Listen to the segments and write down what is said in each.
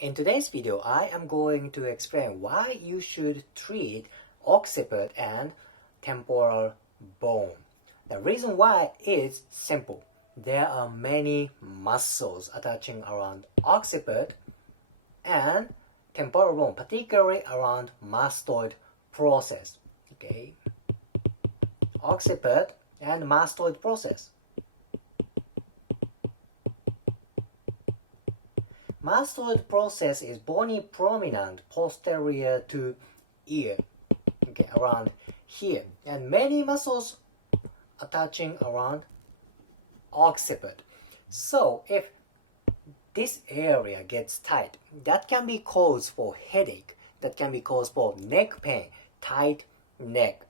In today's video, I am going to explain why you should treat occiput and temporal bone. The reason why is simple. There are many muscles attaching around occiput and temporal bone, particularly around mastoid process. Okay, occiput and mastoid process. Mastoid process is bony prominent posterior to ear, okay, around here, and many muscles attaching around occiput. So if this area gets tight, that can be cause for headache, that can be cause for neck pain, tight neck.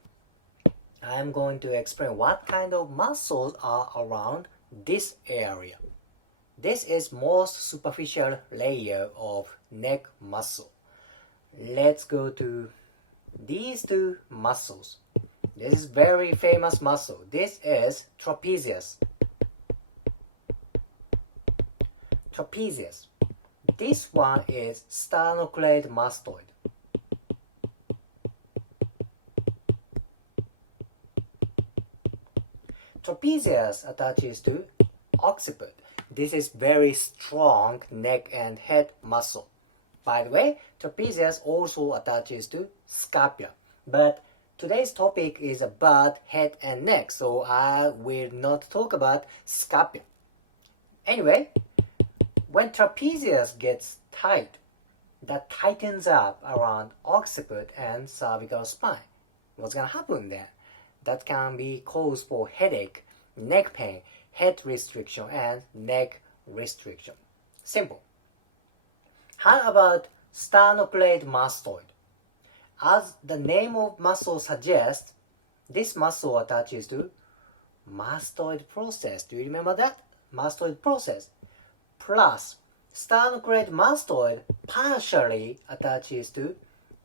I am going to explain what kind of muscles are around this area. This is most superficial layer of neck muscle. Let's go to these two muscles. This is very famous muscle. This is trapezius. Trapezius. This one is sternocleidomastoid. Trapezius attaches to occiput. This is very strong neck and head muscle. By the way, trapezius also attaches to scapula. But today's topic is about head and neck, so I will not talk about scapula. Anyway, when trapezius gets tight, that tightens up around occiput and cervical spine. What's gonna happen then? That can be cause for headache, neck pain, head restriction, and neck restriction. Simple. How about sternocleidomastoid? As the name of muscle suggests, this muscle attaches to mastoid process. Do you remember that? Mastoid process. Plus, sternocleidomastoid partially attaches to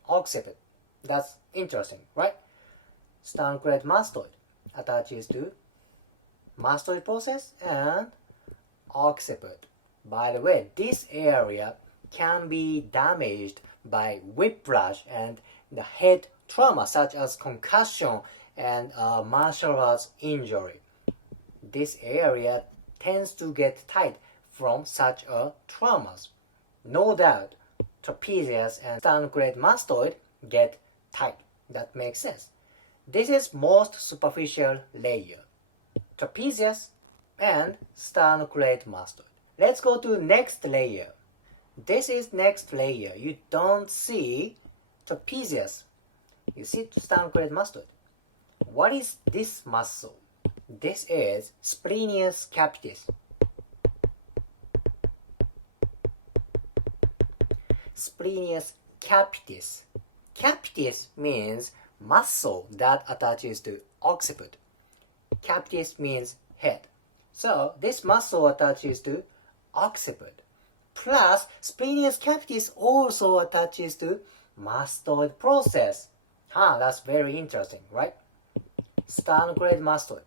occiput. That's interesting, right? Sternocleidomastoid attaches to mastoid process and occiput. By the way, this area can be damaged by whiplash and the head trauma such as concussion and martial arts injury. This area tends to get tight from such traumas. No doubt, trapezius and sternocleidomastoid get tight. That makes sense. This is most superficial layer. Trapezius and sternocleidomastoid. Let's go to next layer. This is next layer. You don't see trapezius. You see sternocleidomastoid. What is this muscle? This is splenius capitis. Splenius capitis. Capitis means muscle that attaches to occiput. Capitis means head. So this muscle attaches to occiput. Plus, splenius capitis also attaches to mastoid process. That's very interesting, right? Sternocleidomastoid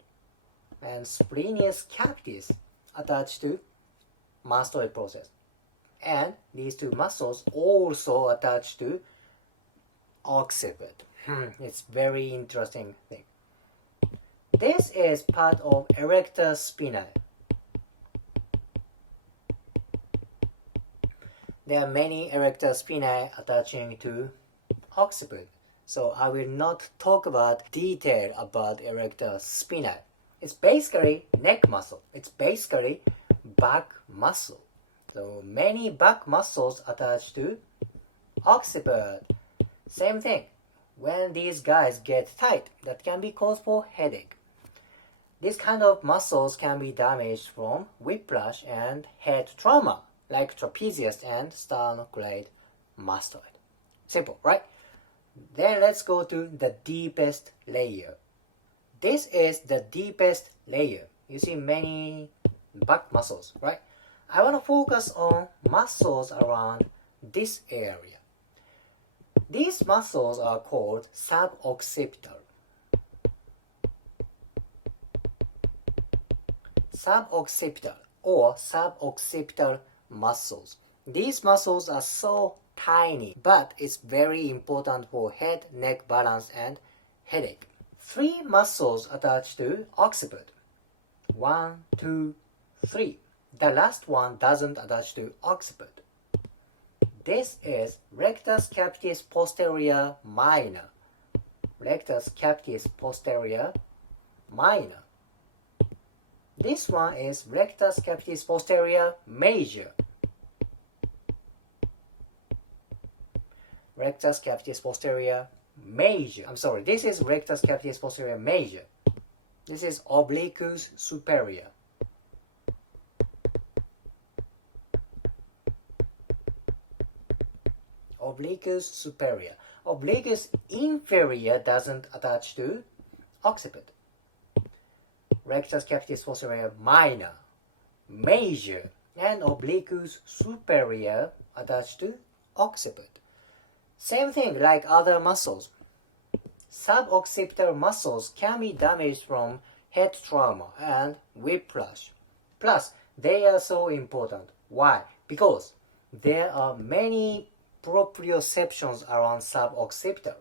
and splenius capitis attach to mastoid process. And these two muscles also attach to occiput. It's very interesting thing. This is part of erector spinae. There are many erector spinae attaching to occiput, so I will not talk about detail about erector spinae. It's basically neck muscle. It's basically back muscle. So many back muscles attach to occiput. Same thing. When these guys get tight, that can be cause for headache. These kind of muscles can be damaged from whiplash and head trauma, like trapezius and sternocleidomastoid. Simple, right? Then let's go to the deepest layer. This is the deepest layer. You see many back muscles, right? I want to focus on muscles around this area. These muscles are called suboccipital. Suboccipital or suboccipital muscles. These muscles are so tiny, but it's very important for head, neck balance and headache. 3 muscles attached to occiput. 1, 2, 3. The last one doesn't attach to occiput. This is rectus capitis posterior minor. Rectus capitis posterior minor. This one is rectus capitis posterior major. Rectus capitis posterior major. This is rectus capitis posterior major. This is obliquus superior. Obliquus superior. Obliquus inferior doesn't attach to occiput. Rectus capitis posterior minor, major, and obliquus superior attached to occiput. Same thing like other muscles. Suboccipital muscles can be damaged from head trauma and whiplash. Plus, they are so important. Why? Because there are many proprioceptions around suboccipital.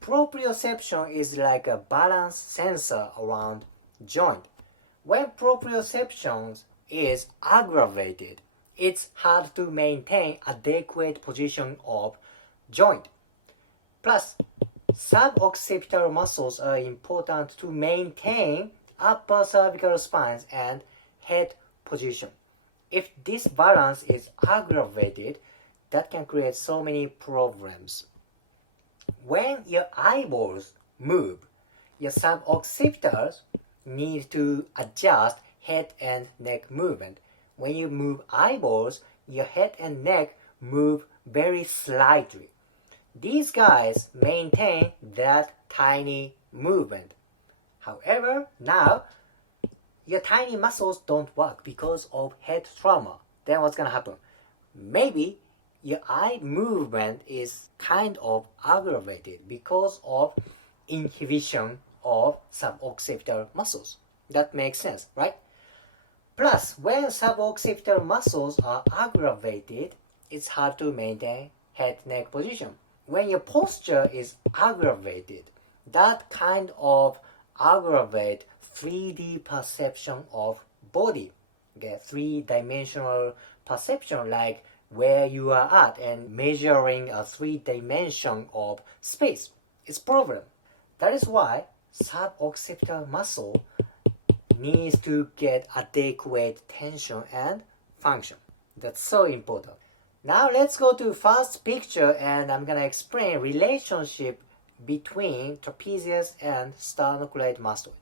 Proprioception is like a balance sensor around joint. When proprioception is aggravated, it's hard to maintain adequate position of joint. Plus, suboccipital muscles are important to maintain upper cervical spines and head position. If this balance is aggravated, that can create so many problems. When your eyeballs move, your suboccipitals need to adjust head and neck movement. When you move eyeballs, your head and neck move very slightly. These guys maintain that tiny movement. However, now your tiny muscles don't work because of head trauma. Then what's gonna happen? Maybe your eye movement is kind of aggravated because of inhibition of suboccipital muscles. That makes sense, right? Plus, when suboccipital muscles are aggravated, it's hard to maintain head-neck position. When your posture is aggravated, that kind of aggravate 3D perception of body. Okay, 3-dimensional perception like where you are at and measuring a 3 dimension of space. It's problem. That is why suboccipital muscle needs to get adequate tension and function. That's so important. Now let's go to first picture and I'm gonna explain relationship between trapezius and sternocleidomastoid.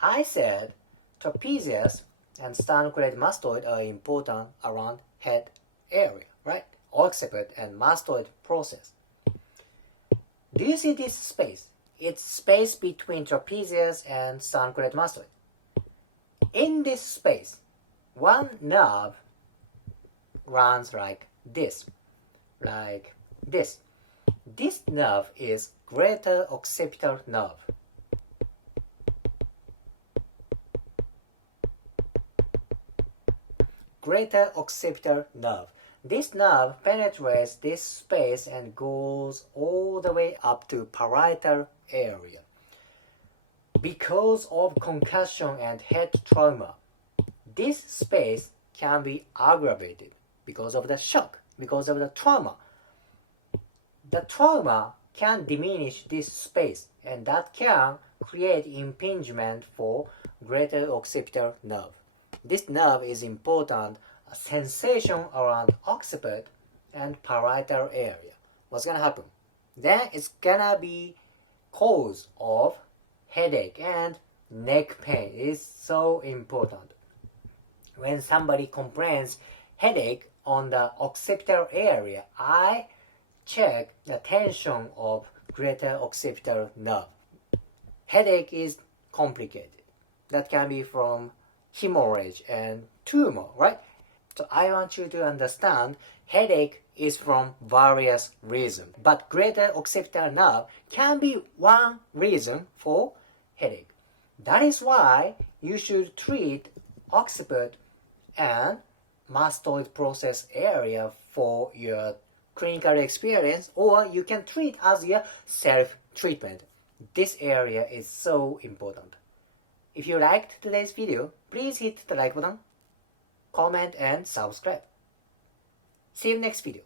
I said trapezius and sternocleidomastoid are important around head area, right? Occiput and mastoid process. Do you see this space? It's space between trapezius and sternocleidomastoid. In this space, one nerve runs like this. This nerve is greater occipital nerve. Greater occipital nerve. This nerve penetrates this space and goes all the way up to parietal area. Because of concussion and head trauma, this space can be aggravated because of the shock, because of the trauma. The trauma can diminish this space and that can create impingement for greater occipital nerve. This nerve is important, a sensation around occiput and parietal area. What's gonna happen? Then it's gonna be cause of headache and neck pain. It's so important. When somebody complains headache on the occipital area, I check the tension of greater occipital nerve. Headache is complicated. That can be from hemorrhage and tumor, right? So I want you to understand headache is from various reasons, but greater occipital nerve can be one reason for headache. That is why you should treat occiput and mastoid process area for your clinical experience, or you can treat as your self-treatment. This area is so important. If you liked today's video, please hit the like button, comment and subscribe. See you next video.